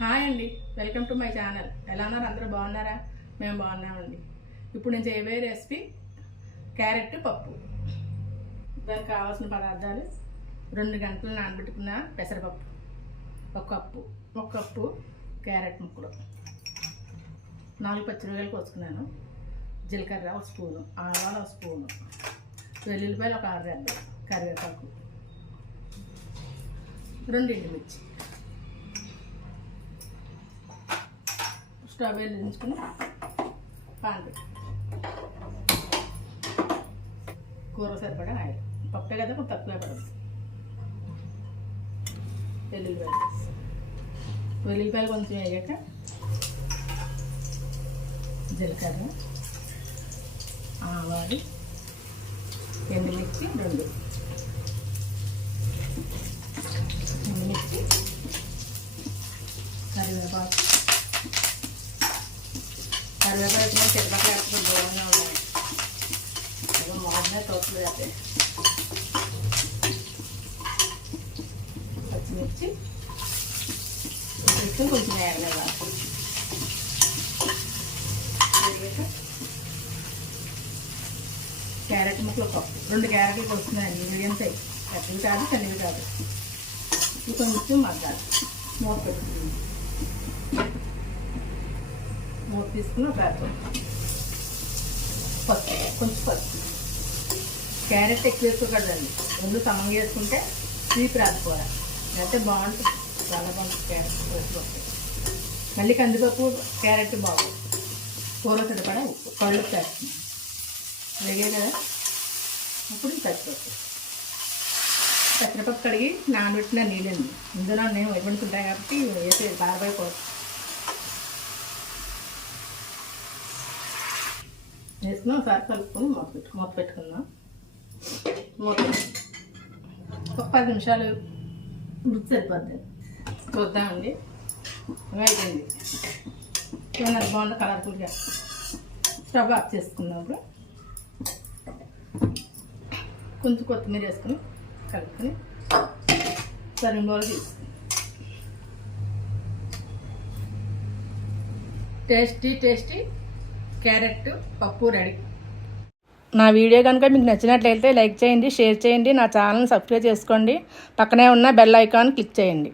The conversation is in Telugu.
హాయ్ అండి, వెల్కమ్ టు మై ఛానల్. ఎలా ఉన్నారు? అందరూ బాగున్నారా? మేము బాగున్నామండి. ఇప్పుడు నేను చేయబోయే రెసిపీ క్యారెట్ పప్పు. దానికి కావాల్సిన పదార్థాలు: 2 గంటలు నానబెట్టుకున్న పెసరపప్పు, ఒక కప్పు క్యారెట్ ముక్కలు, 4 పచ్చిమిరపకాయలు కోసుకున్నాను, జీలకర్ర 1 స్పూను, ఆవాలు 1 స్పూను, వెల్లుల్లిపాయలు ఒక 6 రెబ్బలు, కరివేపాకు, 2 ఎండుమిర్చి. స్టవ్ వెలిగించుకుని పాన్ పెట్టి కూర సరిపడా ఆయిల్, పప్పే కదా కొంచెం తక్కువే పడదు. వెల్లుల్లిపాయలు కొంచెం వేయక జీలకర్ర, ఆవాలు, ఎండుమిర్చి 2, ఎండుమిర్చి, కరివేపాకు చెట్టుపక్కల వేసుకుని దూరంగా ఉన్నాయి. మామూలుగా తోటలు అయితే పచ్చిమిర్చి కొంచెం వేగలేదా క్యారెట్ ముక్కలు కప్పు, 2 క్యారెట్లు వస్తున్నాయండి. మీడియం సైజ్, పెద్దవి కాదు చిన్నవి కాదు. ఇది కొంచెం మగ్గాలి. మూత పెట్టుకుంది, మూత తీసుకుని ఒక పసుపు, కొంచెం పసుపు. క్యారెట్ ఎక్కువ వేసుకోకూడదండి, 2 సమంగా వేసుకుంటే స్వీప్ రాదుకోవాలి, లేకపోతే బాగుంటుంది. చాలా బాగుంటుంది క్యారెట్ వేసుకుంటే. మళ్ళీ కందిపప్పు క్యారెట్ బాగుంది. కూర సరిపడా ఉప్పు, కళ్ళు వేస్తుంది. వేగే కదా, అప్పుడు పెసరపప్పు. పెసరపప్పు కడిగి నానబెట్టిన నీళ్ళండి. ఇందులో నేను వండుకుంటాయి కాబట్టి వేసే బాగా కూర వేసుకుని ఒకసారి కలుపుకొని మూత పెట్టుకుందాం. మూత ఒక 10 నిమిషాలు ఉడికి సరిపోద్ది. చూద్దామండి. అయిపోయింది. ఏమన్నా బాగుంది కలర్ఫుల్గా. స్టవ్ ఆఫ్ చేసుకున్నప్పుడు కొంచెం కొత్తిమీర వేసుకుని కలుపుకొని సర్వింగ్ బౌల్ తీసుకుని టేస్టీ క్యారెట్ పప్పు రెడీ. నా వీడియో కనుక మీకు నచ్చినట్లయితే లైక్ చేయండి, షేర్ చేయండి, నా ఛానల్ని సబ్స్క్రైబ్ చేసుకోండి, పక్కనే ఉన్న బెల్ ఐకాన్ క్లిక్ చేయండి.